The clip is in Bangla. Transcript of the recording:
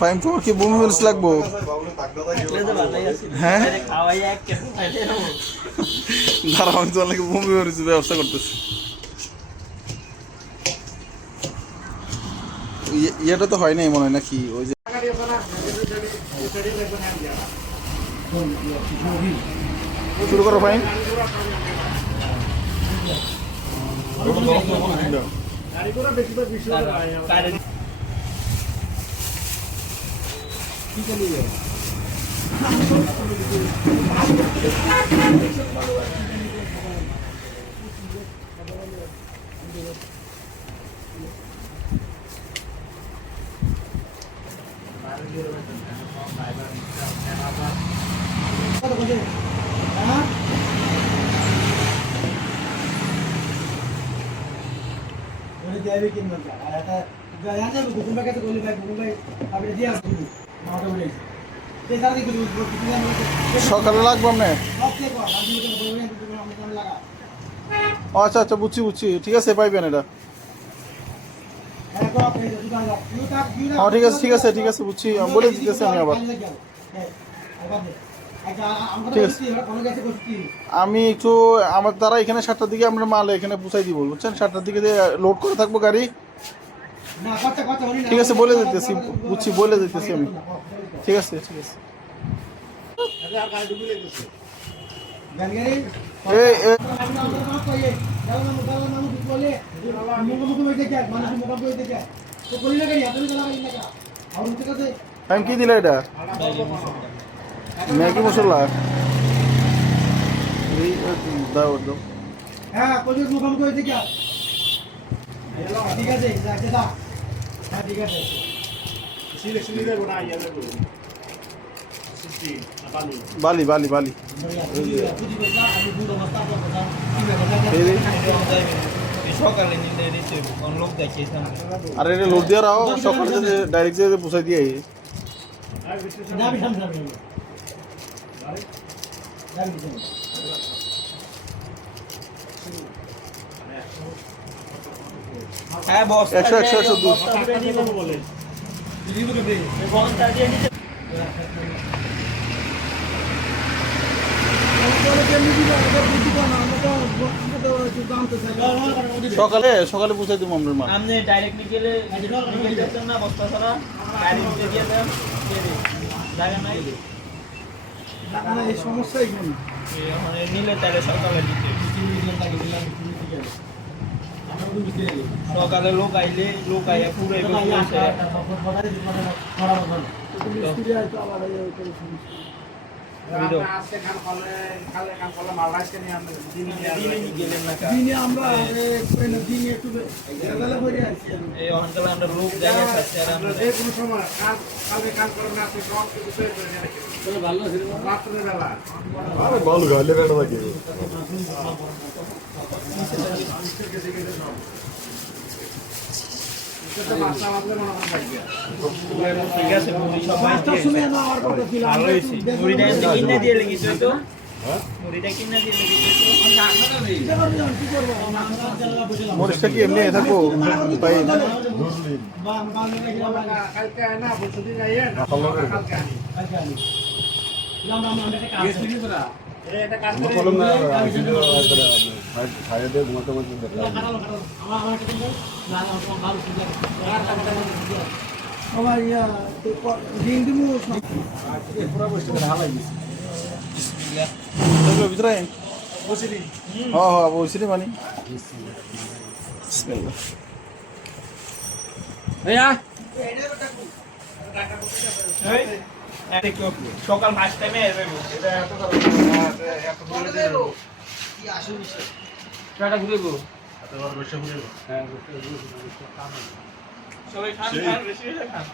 ফাইম তোমার কি বমি বেরোস লাগবো? হ্যাঁ দাঁড়াও, আমি তোমার নাকি বমি বেরোছি ব্যবস্থা করতেছি। ইয়েটা তো হয় নাই মনে হয় নাকি? ওই যে শুরু করো ফাইন। সকালে লাগবো না? আচ্ছা আচ্ছা, বুঝছি বুঝছি, ঠিক আছে পাইবেন এটা। হ্যাঁ ঠিক আছে ঠিক আছে ঠিক আছে, বুঝছি, বলে দিতেছি আমি আবার। ঠিক আছে, আমি একটু আমার দ্বারা এখানে 7টার দিকে আমরা মাল এখানে পৌঁছাই দিব, বুঝছেন? 7টার দিকে লোড করে থাকবো গাড়ি। ঠিক আছে, বলে দিতেছি, বুঝছি, বলে দিতেছি আমি। ঠিক আছে ঠিক আছে। আমি কি দিলা এটা? ম্যাগি মশলা দাও দাও। হ্যাঁ ঠিক আছে ঠিক আছে। বালি বালি বালি আর এটা লোড দিয়ে রাও, সকালে ডাইরেক্ট যে বুঝাই দিয়ে। হ্যাঁ বস, 100 100 100 2 সকালে সকালে পৌঁছাই দেবো আমরা মাল। আপনি ডাইরেক্ট নিকেলে যাচ্ছেন না বস্তা ছাড়া, ডাইরেক্ট দিয়ে দেন জায়গা নাই। না এই সমস্যাই কোন এই নিলে তাহলে সকালে দিতে সকালে লোক আইলে লোক আইয়া পুরো ঠিক আছে মরিচটা কি এমনি থাকবো ভাই? ভিতরে হ্যাঁ হ্যাঁ বলছি মানে সকাল 5 টাইমে সবাই খান বেশি খান।